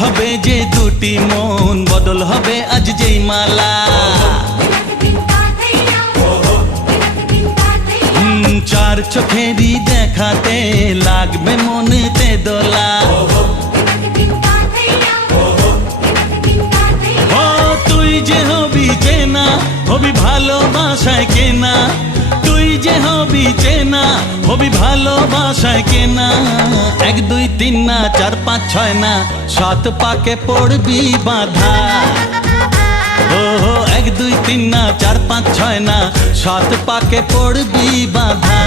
হবে যে দুটি মন, বদল হবে আজ যেই মালা। চার চোখেরই দেখাতে লাগবে মনেতে দোলা। ও তুই যে হবি চেনা, হবি ভালোবাসায় কেনা। তুই যে হবি চেনা, হবি ভালোবাসায় কেনা। 1 2 3 না 4 5 6 না, 7 পাকে পড়বি বাঁধা। ও 1 2 3 না 4 5 6 না, 7 পাকে পড়বি বাঁধা।